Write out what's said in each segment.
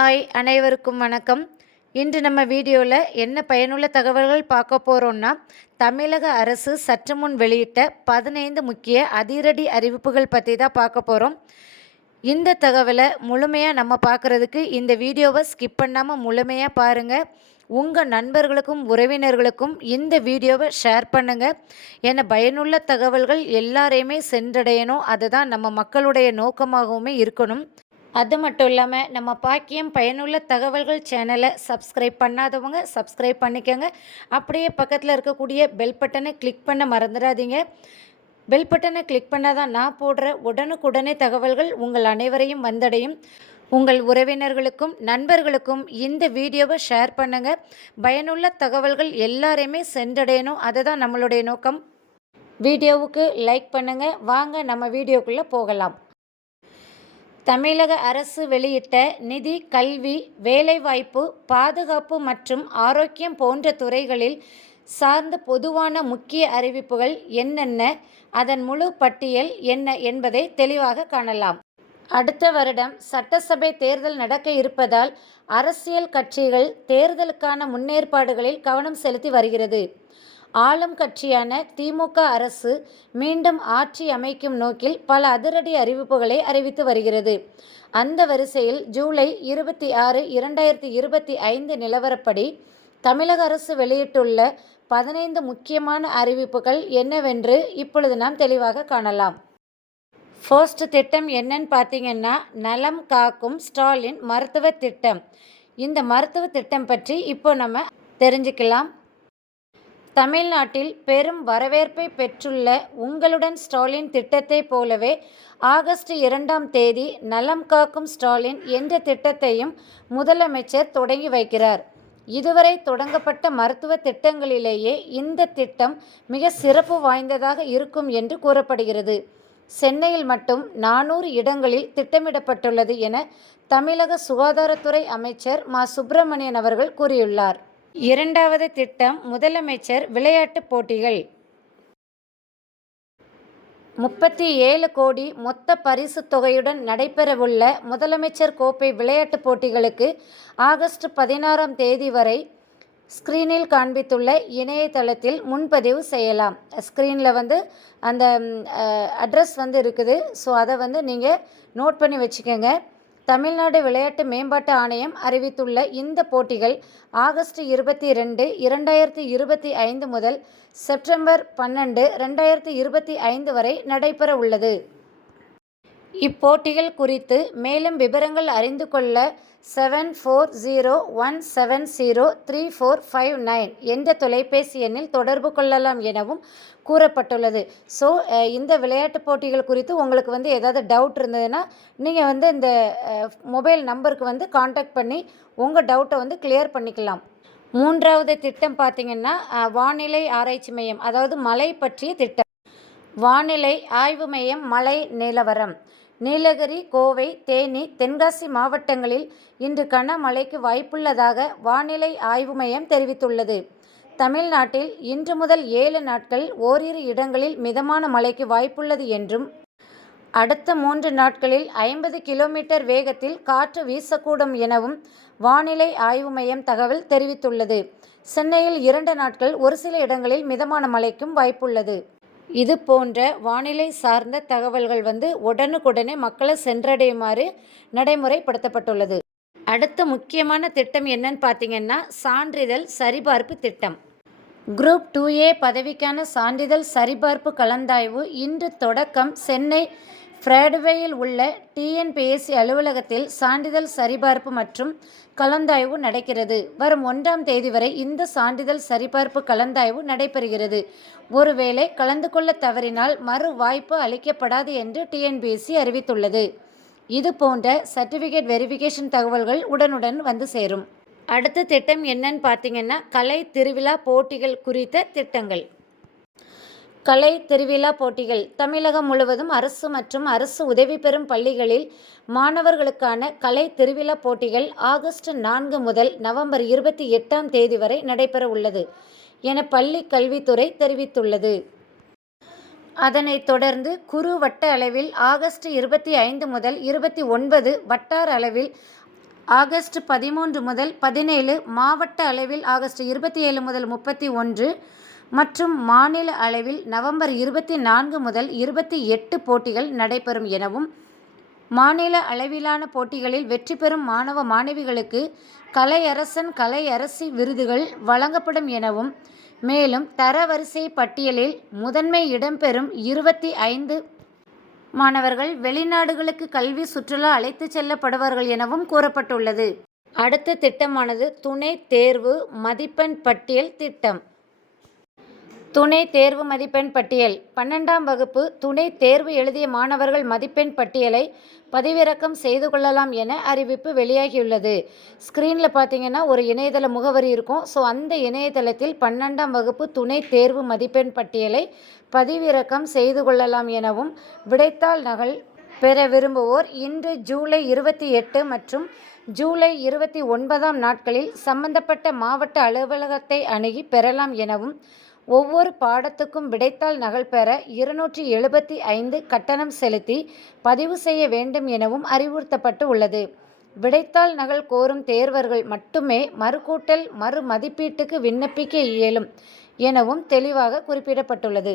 Hi அனைவருக்கும் வணக்கம். இன்று நம்ம வீடியோவில் என்ன பயனுள்ள தகவல்கள் பார்க்க போகிறோம்னா தமிழக அரசு சற்று முன் வெளியிட்ட பதினைந்து முக்கிய அதிரடி அறிவிப்புகள் பற்றி தான் பார்க்க போகிறோம் இந்த தகவலை முழுமையாக நம்ம பார்க்குறதுக்கு இந்த வீடியோவை ஸ்கிப் பண்ணாமல் முழுமையாக பாருங்கள் உங்கள் நண்பர்களுக்கும் உறவினர்களுக்கும் இந்த வீடியோவை ஷேர் பண்ணுங்கள் என பயனுள்ள தகவல்கள் எல்லாரையுமே சென்றடையணும். அதுதான் நம்ம மக்களுடைய நோக்கமாகவுமே இருக்கணும். அது மட்டும் இல்லாமல் நம்ம பாக்கியம் பயனுள்ள தகவல்கள் சேனலை சப்ஸ்கிரைப் பண்ணாதவங்க சப்ஸ்கிரைப் பண்ணிக்கோங்க. அப்படியே பக்கத்தில் இருக்கக்கூடிய பெல் பட்டனை கிளிக் பண்ண மறந்துடாதீங்க. பெல் பட்டனை கிளிக் பண்ணால் தான் நான் போடுற உடனுக்குடனே தகவல்கள் உங்கள் அனைவரையும் வந்தடையும். உங்கள் உறவினர்களுக்கும் நண்பர்களுக்கும் இந்த வீடியோவை ஷேர் பண்ணுங்கள் பயனுள்ள தகவல்கள் எல்லாரையுமே சென்றடையணும். அதுதான் நம்மளுடைய நோக்கம். வீடியோவுக்கு லைக் பண்ணுங்கள் வாங்க நம்ம வீடியோக்குள்ளே போகலாம். தமிழக அரசு வெளியிட்ட நிதி கல்வி வேலைவாய்ப்பு பாதுகாப்பு மற்றும் ஆரோக்கியம் போன்ற துறைகளில் சார்ந்த பொதுவான முக்கிய அறிவிப்புகள் என்னென்ன அதன் முழு பட்டியல் என்ன என்பதை தெளிவாக காணலாம். அடுத்த வருடம் சட்டசபை தேர்தல் நடக்க இருப்பதால் அரசியல் கட்சிகள் தேர்தலுக்கான முன்னேற்பாடுகளில் கவனம் செலுத்தி வருகிறது. ஆளும் கட்சியான திமுக அரசு மீண்டும் ஆட்சி அமைக்கும் நோக்கில் பல அதிரடி அறிவிப்புகளை அறிவித்து வருகிறது. அந்த வரிசையில் ஜூலை இருபத்தி ஆறு இரண்டாயிரத்தி இருபத்தி ஐந்து நிலவரப்படி தமிழக அரசு வெளியிட்டுள்ள பதினைந்து முக்கியமான அறிவிப்புகள் என்னவென்று இப்பொழுது நாம் தெளிவாக காணலாம். ஃபர்ஸ்ட் திட்டம் என்னன்னு பார்த்தீங்கன்னா நலம் காக்கும் ஸ்டாலின் மருத்துவ திட்டம். இந்த மருத்துவ திட்டம் பற்றி இப்போ நம்ம தெரிஞ்சுக்கலாம். தமிழ்நாட்டில் பெரும் வரவேற்பை பெற்றுள்ள உங்களுடன் ஸ்டாலின் திட்டத்தைப் போலவே ஆகஸ்ட் இரண்டாம் தேதி நலம் காக்கும் ஸ்டாலின் என்ற திட்டத்தையும் முதலமைச்சர் தொடங்கி வைக்கிறார். இதுவரை தொடங்கப்பட்ட மருத்துவ திட்டங்களிலேயே இந்த திட்டம் மிக சிறப்பு வாய்ந்ததாக இருக்கும் என்று கூறப்படுகிறது. சென்னையில் மட்டும் நானூறு இடங்களில் திட்டமிடப்பட்டுள்ளது என தமிழக சுகாதாரத்துறை அமைச்சர் மா. சுப்பிரமணியன் அவர்கள் கூறியுள்ளார். இரண்டாவது திட்டம் முதலமைச்சர் விளையாட்டுப் போட்டிகள். முப்பத்தி ஏழு கோடி மொத்த பரிசு தொகையுடன் நடைபெறவுள்ள முதலமைச்சர் கோப்பை விளையாட்டுப் போட்டிகளுக்கு ஆகஸ்ட் பதினாறாம் தேதி வரை ஸ்க்ரீனில் காண்பித்துள்ள இணையதளத்தில் முன்பதிவு செய்யலாம். ஸ்க்ரீனில் வந்து அந்த அட்ரஸ் வந்து இருக்குது. ஸோ அதை வந்து நீங்கள் நோட் பண்ணி வச்சுக்கோங்க. தமிழ்நாடு விளையாட்டு மேம்பாட்டு ஆணையம் அறிவித்துள்ள இந்த போட்டிகள் ஆகஸ்ட் இருபத்தி ரெண்டு இரண்டாயிரத்தி இருபத்தி ஐந்து முதல் செப்டம்பர் பன்னெண்டு ரெண்டாயிரத்தி இருபத்தி ஐந்து வரை நடைபெற உள்ளது இப்போட்டிகள் குறித்து மேலும் விவரங்கள் அறிந்து கொள்ள seven four zero one seven zero three four five nine என்ற தொலைபேசி எண்ணில் தொடர்பு கொள்ளலாம் எனவும் கூறப்பட்டுள்ளது. ஸோ இந்த விளையாட்டுப் போட்டிகள் குறித்து உங்களுக்கு வந்து ஏதாவது டவுட் இருந்ததுன்னா நீங்கள் வந்து இந்த மொபைல் நம்பருக்கு வந்து காண்டாக்ட் பண்ணி உங்கள் டவுட்டை வந்து கிளியர் பண்ணிக்கலாம். மூன்றாவது திட்டம் பார்த்திங்கன்னா வானிலை ஆராய்ச்சி மையம் அதாவது மழை பற்றிய திட்டம். வானிலை ஆய்வு மையம் மழை நிலவரம். நீலகிரி கோவை தேனி தென்காசி மாவட்டங்களில் இன்று கனமழைக்கு வாய்ப்புள்ளதாக வானிலை ஆய்வு மையம் தெரிவித்துள்ளது. தமிழ்நாட்டில் இன்று முதல் ஏழு நாட்கள் ஓரிரு இடங்களில் மிதமான மழைக்கு வாய்ப்புள்ளது என்றும் அடுத்த மூன்று நாட்களில் ஐம்பது கிலோமீட்டர் வேகத்தில் காற்று வீசக்கூடும் எனவும் வானிலை ஆய்வு மையம் தகவல் தெரிவித்துள்ளது. சென்னையில் இரண்டு நாட்கள் ஒரு சில இடங்களில் மிதமான மழைக்கும் வாய்ப்புள்ளது. இது போன்ற வானிலை சார்ந்த தகவல்கள் வந்து உடனுக்குடனே மக்களை சென்றடையுமாறு நடைமுறைப்படுத்தப்பட்டுள்ளது. அடுத்த முக்கியமான திட்டம் என்னன்னு பார்த்தீங்கன்னா சான்றிதழ் சரிபார்ப்பு திட்டம். குரூப் டூ ஏ பதவிக்கான சான்றிதழ் சரிபார்ப்பு கலந்தாய்வு இன்று தொடக்கம் சென்னை ஃப்ராட்வேயில் உள்ள டிஎன்பிஎஸ்சி அலுவலகத்தில் சான்றிதழ் சரிபார்ப்பு மற்றும் கலந்தாய்வு நடக்கிறது. வரும் ஒன்றாம் தேதி வரை இந்த சான்றிதழ் சரிபார்ப்பு கலந்தாய்வு நடைபெறுகிறது. ஒருவேளை கலந்து கொள்ள தவறினால் மறு வாய்ப்பு அளிக்கப்படாது என்று டிஎன்பிஎஸ்சி அறிவித்துள்ளது. இது போன்ற சர்டிஃபிகேட் வெரிஃபிகேஷன் தகவல்கள் உடனுடன் வந்து சேரும். அடுத்த திட்டம் என்னன்னு பார்த்தீங்கன்னா கலை திருவிழா போட்டிகள் குறித்த திட்டங்கள். கலை திருவிழா போட்டிகள். தமிழகம் முழுவதும் அரசு மற்றும் அரசு உதவி பெறும் பள்ளிகளில் மாணவர்களுக்கான கலை திருவிழா போட்டிகள் ஆகஸ்ட் நான்கு முதல் நவம்பர் இருபத்தி எட்டாம் தேதி வரை நடைபெற உள்ளது என பள்ளி கல்வித்துறை தெரிவித்துள்ளது. அதனைத் தொடர்ந்து குறு வட்ட அளவில் ஆகஸ்ட் இருபத்தி ஐந்து முதல் இருபத்தி ஒன்பது வட்டார அளவில் ஆகஸ்ட் பதிமூன்று முதல் பதினேழு மாவட்ட அளவில் ஆகஸ்ட் இருபத்தி ஏழு முதல் முப்பத்தி ஒன்று மற்றும் மாநில அளவில் நவம்பர் இருபத்தி நான்கு முதல் இருபத்தி எட்டு போட்டிகள் நடைபெறும் எனவும் மாநில அளவிலான போட்டிகளில் வெற்றி பெறும் மாணவ மாணவிகளுக்கு கலையரசன் கலையரசி விருதுகள் வழங்கப்படும் எனவும் மேலும் தரவரிசை பட்டியலில் முதன்மை இடம்பெறும் இருபத்தி ஐந்து மாணவர்கள் வெளிநாடுகளுக்கு கல்வி சுற்றுலா அழைத்துச் செல்லப்படுவார்கள் எனவும் கூறப்பட்டுள்ளது. அடுத்த திட்டமானது துணை தேர்வு மதிப்பெண் பட்டியல் திட்டம். துணை தேர்வு மதிப்பெண் பட்டியல். பன்னெண்டாம் வகுப்பு துணை தேர்வு எழுதிய மாணவர்கள் மதிப்பெண் பட்டியலை பதிவிறக்கம் செய்து கொள்ளலாம் என அறிவிப்பு வெளியாகியுள்ளது. ஸ்க்ரீனில் பார்த்தீங்கன்னா ஒரு இணையதள முகவரி இருக்கும். ஸோ அந்த இணையதளத்தில் பன்னெண்டாம் வகுப்பு துணை தேர்வு மதிப்பெண் பட்டியலை பதிவிறக்கம் செய்து கொள்ளலாம் எனவும் விடைத்தாள் நகல் பெற விரும்புவோர் இன்று ஜூலை இருபத்தி எட்டு மற்றும் ஜூலை இருபத்தி ஒன்பதாம் நாட்களில் சம்பந்தப்பட்ட மாவட்ட அலுவலகத்தை அணுகி பெறலாம் எனவும் ஒவ்வொரு பாடத்துக்கும் விடைத்தாள் நகல் பெற இருநூற்றி எழுபத்தி ஐந்து கட்டணம் செலுத்தி பதிவு செய்ய வேண்டும் எனவும் அறிவுறுத்தப்பட்டு உள்ளது. விடைத்தாள் நகல் கோரும் தேர்வர்கள் மட்டுமே மறுகூட்டல் மறு மதிப்பீட்டுக்கு விண்ணப்பிக்க இயலும் எனவும் தெளிவாக குறிப்பிடப்பட்டுள்ளது.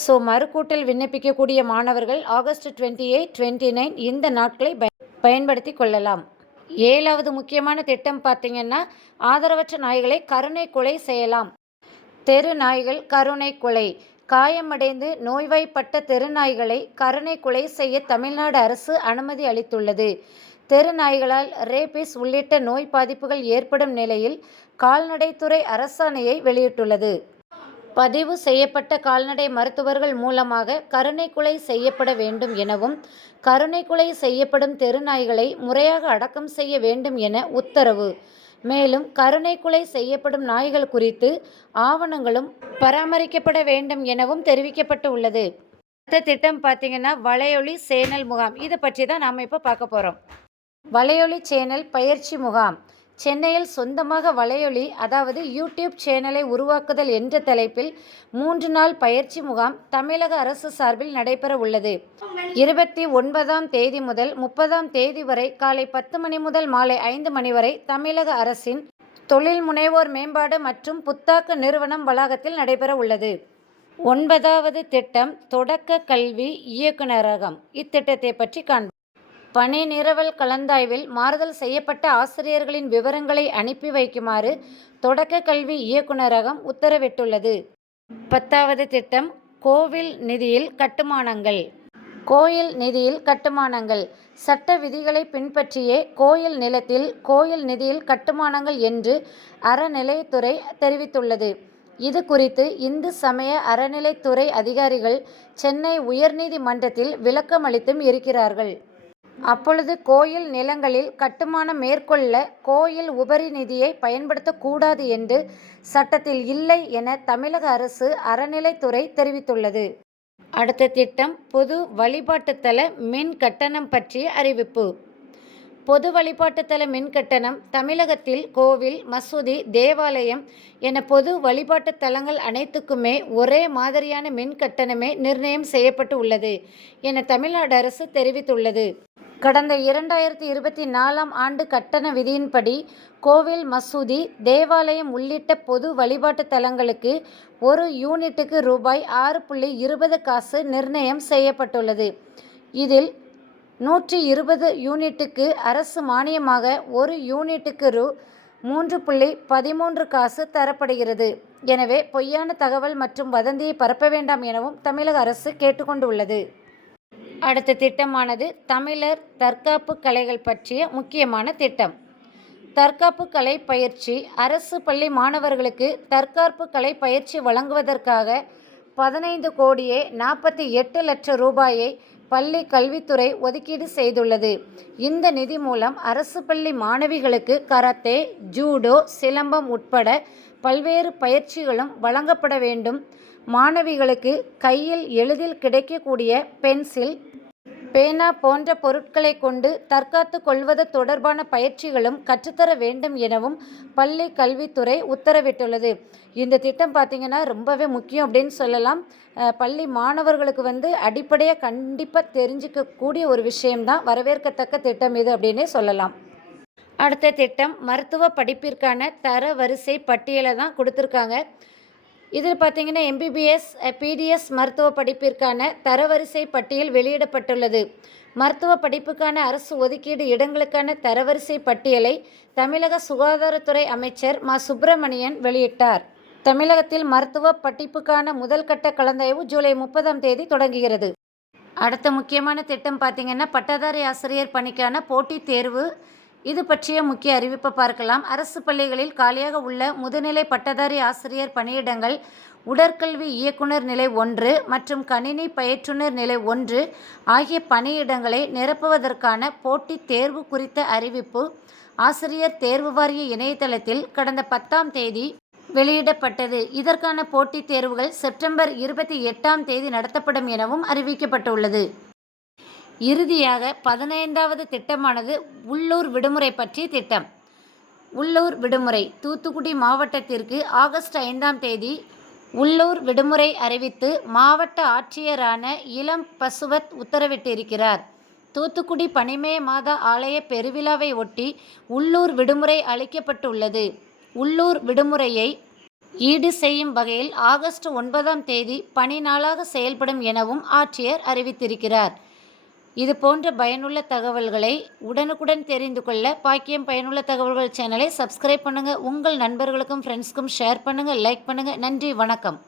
ஸோ மறுகூட்டல் விண்ணப்பிக்கக்கூடிய மாணவர்கள் August twenty eight twenty nine இந்த நாட்களை பய பயன்படுத்தி கொள்ளலாம். ஏழாவது முக்கியமான திட்டம் பார்த்தீங்கன்னா ஆதரவற்ற நாய்களை கருணை கொலை செய்யலாம். தெரு நாய்கள் கருணை கொலை. காயமடைந்து நோய்வாய்ப்பட்ட தெருநாய்களை கருணை கொலை செய்ய தமிழ்நாடு அரசு அனுமதி அளித்துள்ளது. தெரு நாய்களால் ரேபிஸ் உள்ளிட்ட நோய் பாதிப்புகள் ஏற்படும் நிலையில் கால்நடைத்துறை அரசாணையை வெளியிட்டுள்ளது. பதிவு செய்யப்பட்ட கால்நடை மருத்துவர்கள் மூலமாக கருணை கொலை செய்யப்பட வேண்டும் எனவும் கருணை கொலை செய்யப்படும் தெருநாய்களை முறையாக அடக்கம் செய்ய வேண்டும் என உத்தரவு. மேலும் கருணை கொலை செய்யப்படும் நாய்கள் குறித்து ஆவணங்களும் பராமரிக்கப்பட வேண்டும் எனவும் தெரிவிக்கப்பட்டு உள்ளது. அடுத்த திட்டம் பார்த்தீங்கன்னா வலையொலி சேனல் முகாம். இதை பற்றி தான் நாம் இப்போ பார்க்க போகிறோம் வலையொலி சேனல் பயிற்சி முகாம். சென்னையில் சொந்தமாக வலையொலி அதாவது யூடியூப் சேனலை உருவாக்குதல் என்ற தலைப்பில் மூன்று நாள் பயிற்சி முகாம் தமிழக அரசு சார்பில் நடைபெற உள்ளது. இருபத்தி ஒன்பதாம் தேதி முதல் முப்பதாம் தேதி வரை காலை பத்து மணி முதல் மாலை ஐந்து மணி வரை தமிழக அரசின் தொழில் முனைவோர் மேம்பாடு மற்றும் புத்தாக்க நிறுவனம் வளாகத்தில் நடைபெற உள்ளது. ஒன்பதாவது திட்டம் தொடக்க கல்வி இயக்குநரகம். இத்திட்டத்தை பற்றி காண்போம். பணி நிரவல் கலந்தாய்வில் மாறுதல் செய்யப்பட்ட ஆசிரியர்களின் விவரங்களை அனுப்பி வைக்குமாறு தொடக்க கல்வி இயக்குநரகம் உத்தரவிட்டுள்ளது. பத்தாவது திட்டம் கோவில் நிதியில் கட்டுமானங்கள். கோயில் நிதியில் கட்டுமானங்கள். சட்ட விதிகளை பின்பற்றியே கோயில் நிலத்தில் கோயில் நிதியில் கட்டுமானங்கள் என்று அறநிலையத்துறை தெரிவித்துள்ளது. இது குறித்து இந்து சமய அறநிலைத்துறை அதிகாரிகள் சென்னை உயர்நீதிமன்றத்தில் விளக்கமளித்தும் இருக்கிறார்கள். அப்பொழுது கோயில் நிலங்களில் கட்டுமானம் மேற்கொள்ள கோயில் உபரி நிதியை பயன்படுத்தக்கூடாது என்று சட்டத்தில் இல்லை என தமிழக அரசு அறநிலைத்துறை தெரிவித்துள்ளது. அடுத்த திட்டம் பொது வழிபாட்டுத்தல மின் கட்டணம் பற்றிய அறிவிப்பு. பொது வழிபாட்டுத்தல மின் கட்டணம் தமிழகத்தில் கோவில் மசூதி தேவாலயம் என பொது வழிபாட்டு தலங்கள் அனைத்துக்குமே ஒரே மாதிரியான மின் கட்டணமே நிர்ணயம் செய்யப்பட்டு உள்ளது என தமிழ்நாடு அரசு தெரிவித்துள்ளது. கடந்த இரண்டாயிரத்தி இருபத்தி நாலாம் ஆண்டு கட்டண விதியின்படி கோவில் மசூதி தேவாலயம் உள்ளிட்ட பொது வழிபாட்டு தலங்களுக்கு ஒரு யூனிட்டுக்கு ரூபாய் ஆறு புள்ளி இருபது காசு நிர்ணயம் செய்யப்பட்டுள்ளது. இதில் நூற்றி இருபது யூனிட்டுக்கு அரசு மானியமாக ஒரு யூனிட்டுக்கு ரூ. மூன்று புள்ளி பதிமூன்று காசு தரப்படுகிறது. எனவே பொய்யான தகவல் மற்றும் வதந்தியை பரப்ப வேண்டாம் எனவும் தமிழக அரசு கேட்டுக்கொண்டுள்ளது. அடுத்த திட்டமானது தமிழர் தற்காப்பு கலைகள் பற்றிய முக்கியமான திட்டம். தற்காப்பு கலை பயிற்சி அரசு பள்ளி மாணவர்களுக்கு தற்காப்பு கலை பயிற்சி வழங்குவதற்காக பதினைந்து கோடியே நாற்பத்தி எட்டு லட்சம் ரூபாயை பள்ளி கல்வித்துறை ஒதுக்கீடு செய்துள்ளது. இந்த நிதி மூலம் அரசு பள்ளி மாணவிகளுக்கு கராத்தே ஜூடோ சிலம்பம் உட்பட பல்வேறு பயிற்சிகளும் வழங்கப்பட வேண்டும். மாணவிகளுக்கு கையில் எளிதில் கிடைக்கக்கூடிய பென்சில் பேனா போன்ற பொருட்களை கொண்டு தற்காத்து கொள்வது தொடர்பான பயிற்சிகளும் கற்றுத்தர வேண்டும் எனவும் பள்ளி கல்வித்துறை உத்தரவிட்டுள்ளது. இந்த திட்டம் பார்த்திங்கன்னா ரொம்பவே முக்கியம் அப்படின்னு சொல்லலாம். பள்ளி மாணவர்களுக்கு வந்து அடிப்படையாக கண்டிப்பாக தெரிஞ்சிக்கக்கூடிய ஒரு விஷயம்தான் வரவேற்கத்தக்க திட்டம் இது அப்படின்னே சொல்லலாம். அடுத்த திட்டம் மருத்துவ படிப்பிற்கான தர வரிசை பட்டியலை தான் கொடுத்துருக்காங்க. இதில் பார்த்தீங்கன்னா எம்பிபிஎஸ் பிடிஎஸ் மருத்துவ படிப்பிற்கான தரவரிசை பட்டியல் வெளியிடப்பட்டுள்ளது. மருத்துவ படிப்புக்கான அரசு ஒதுக்கீடு இடங்களுக்கான தரவரிசை பட்டியலை தமிழக சுகாதாரத்துறை அமைச்சர் மா. சுப்பிரமணியன் வெளியிட்டார். தமிழகத்தில் மருத்துவ படிப்புக்கான முதல் கட்ட கலந்தாய்வு ஜூலை முப்பதாம் தேதி தொடங்குகிறது. அடுத்த முக்கியமான திட்டம் பார்த்தீங்கன்னா பட்டதாரி ஆசிரியர் பணிக்கான போட்டித் தேர்வு இது பற்றிய முக்கிய அறிவிப்பை பார்க்கலாம். அரசு பள்ளிகளில் காலியாக உள்ள முதுநிலை பட்டதாரி ஆசிரியர் பணியிடங்கள் உடற்கல்வி இயக்குனர் நிலை ஒன்று மற்றும் கணினி பயிற்றுனர் நிலை ஒன்று ஆகிய பணியிடங்களை நிரப்புவதற்கான போட்டித் தேர்வு குறித்த அறிவிப்பு ஆசிரியர் தேர்வு வாரிய இணையதளத்தில் கடந்த பத்தாம் தேதி வெளியிடப்பட்டது. இதற்கான போட்டித் தேர்வுகள் செப்டம்பர் இருபத்தி எட்டாம் தேதி நடத்தப்படும் எனவும் அறிவிக்கப்பட்டுள்ளது. இறுதியாக பதினைந்தாவது திட்டமானது உள்ளூர் விடுமுறை பற்றிய திட்டம். உள்ளூர் விடுமுறை தூத்துக்குடி மாவட்டத்திற்கு ஆகஸ்ட் ஐந்தாம் தேதி உள்ளூர் விடுமுறை அறிவித்து மாவட்ட ஆட்சியரான இளம் பசுவத் உத்தரவிட்டிருக்கிறார். தூத்துக்குடி பனிமய மாதா ஆலய பெருவிழாவை ஒட்டி உள்ளூர் விடுமுறை அளிக்கப்பட்டுள்ளது. உள்ளூர் விடுமுறையை ஈடு செய்யும் வகையில் ஆகஸ்ட் ஒன்பதாம் தேதி பணி நாளாக செயல்படும் எனவும் ஆட்சியர் அறிவித்திருக்கிறார். இது போன்ற பயனுள்ள தகவல்களை உடனுக்குடன் தெரிந்து கொள்ள பாக்கியம் பயனுள்ள தகவல்கள் சேனலை சப்ஸ்கிரைப் பண்ணுங்கள் உங்கள் நண்பர்களுக்கும் ஃப்ரெண்ட்ஸ்க்கும் ஷேர் பண்ணுங்கள் லைக் பண்ணுங்கள் நன்றி வணக்கம்.